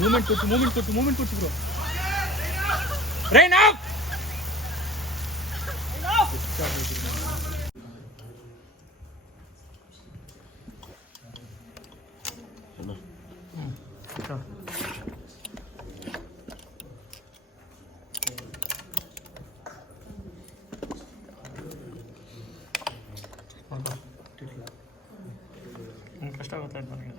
Moment ಕೊಟ್ಟು bro. Rain up. ಕಷ್ಟ ಗೊತ್ತಾಯ್ತು ನನಗೆ.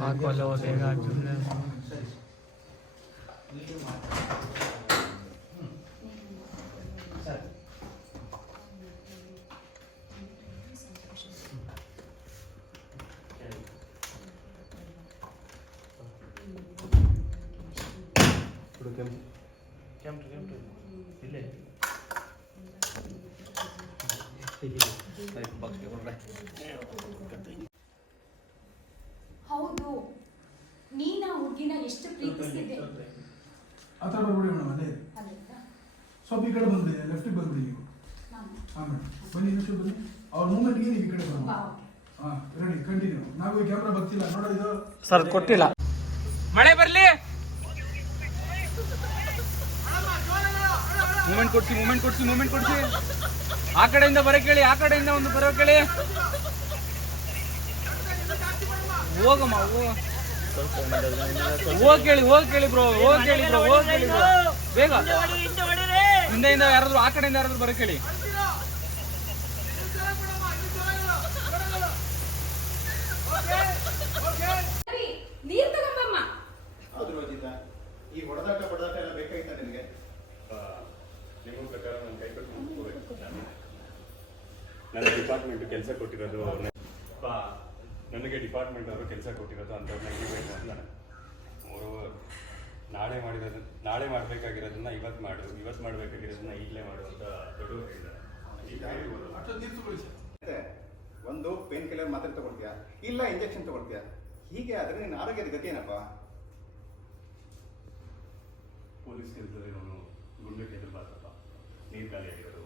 ಹಾಕೋಲ್ಲ ಬೇಗ ಸುಮ್ಮನೆ ಕೆಂಪು ಇಲ್ಲೇ ಹೌದು, ನೀನ ಹುಡುಗಿನ ಎಷ್ಟು ಪ್ರೀತಿಸ್ತಿದ್ದೆ. ಆ ಥರ ಬರ್ಬಿಡಿ ಮೇಡಮ್. ಅದೇ ಸ್ವಲ್ಪ ಈ ಕಡೆ ಬಂದ್ಬಿಡಿ, ಲೆಫ್ಟಿಗೆ ಬಂದ್ಬಿಡಿ ನೀವು. ಹಾಂ ಮೇಡಮ್ ಬನ್ನಿ, ಇನ್ನಷ್ಟು ಬನ್ನಿ. ಅವ್ರ ಮೂಮೆಂಟ್ಗೆ ನೀವು ಈ ಕಡೆ ಬನ್ನಿ. ಹಾಂ ರೆಡಿ, ಕಂಟಿನ್ಯೂ. ನಾವು ಈ ಕ್ಯಾಮ್ರಾ ಬರ್ತಿಲ್ಲ ನೋಡೋದು ಸರ್, ಕೊಟ್ಟಿಲ್ಲ. ಮಳೆ ಬರ್ಲಿ. ಮೂಮೆಂಟ್ ಕೊಡ್ಸಿ. ಆ ಕಡೆಯಿಂದ ಬರೋ ಕೇಳಿ, ಆ ಕಡೆಯಿಂದ ಒಂದು ಬರೋ ಕೇಳಿ. ಹೋಗಮ್ಮ, ಹೋಗ್ ಕೇಳಿ ಬ್ರೋ, ಬೇಗ. ಹಿಂದೆಯಿಂದ ಯಾರಾದ್ರು, ಆ ಕಡೆಯಿಂದ ಯಾರಾದ್ರು ಬರೋ ಕೇಳಿ. ನೀರ್ ತಗೊಂಬಮ್ಮ. ಈ ಹೊಡೆದಾಟ ಬಡದಾಟ ಎಲ್ಲ ಬೇಕಾಯ್ತಾ ನಿನಗೆ? ನಿಮ್ಮ ಪ್ರಕಾರ ನನ್ನ ಕೈ ಕಟ್ಟು ಮುಗಿಸ್ಕೋಬೇಕು. ನನ್ನ ಡಿಪಾರ್ಟ್ಮೆಂಟ್ ಕೆಲಸ ಕೊಟ್ಟಿರೋದು, ನನಗೆ ಡಿಪಾರ್ಟ್ಮೆಂಟ್ ಅವರು ಕೆಲಸ ಕೊಟ್ಟಿರೋದು ಅಂಥವ್ರನ್ನ ಇರಬೇಕು ಅಂತ ನಾನು. ಅವರು ನಾಳೆ ಮಾಡಬೇಕಾಗಿರೋದನ್ನ ಇವತ್ತು ಮಾಡು, ಇವತ್ತು ಮಾಡಬೇಕಾಗಿರೋದನ್ನ ಈಗಲೇ ಮಾಡು ಅಂತ ದೊಡ್ಡವರು ಹೇಳಿದ್ದಾರೆ. ಒಂದು ಪೇನ್ ಕಿಲ್ಲರ್ ಮಾತ್ರೆ ತಗೊಳ್ತೀಯಾ, ಇಲ್ಲ ಇಂಜೆಕ್ಷನ್ ತಗೊಳ್ತೀಯಾ? ಹೀಗೆ ಆದರೆ ನಿನ್ನ ಆರೋಗ್ಯದ ಗತಿ ಏನಪ್ಪ? ಪೊಲೀಸ್ ಕೆಲಸದಲ್ಲಿ ನಾನು ಗುಂಡು ಕೆದರ್ಬಾರ್ದಪ್ಪ. ನೀರು ಖಾಲಿ ಆಗಿರೋದು,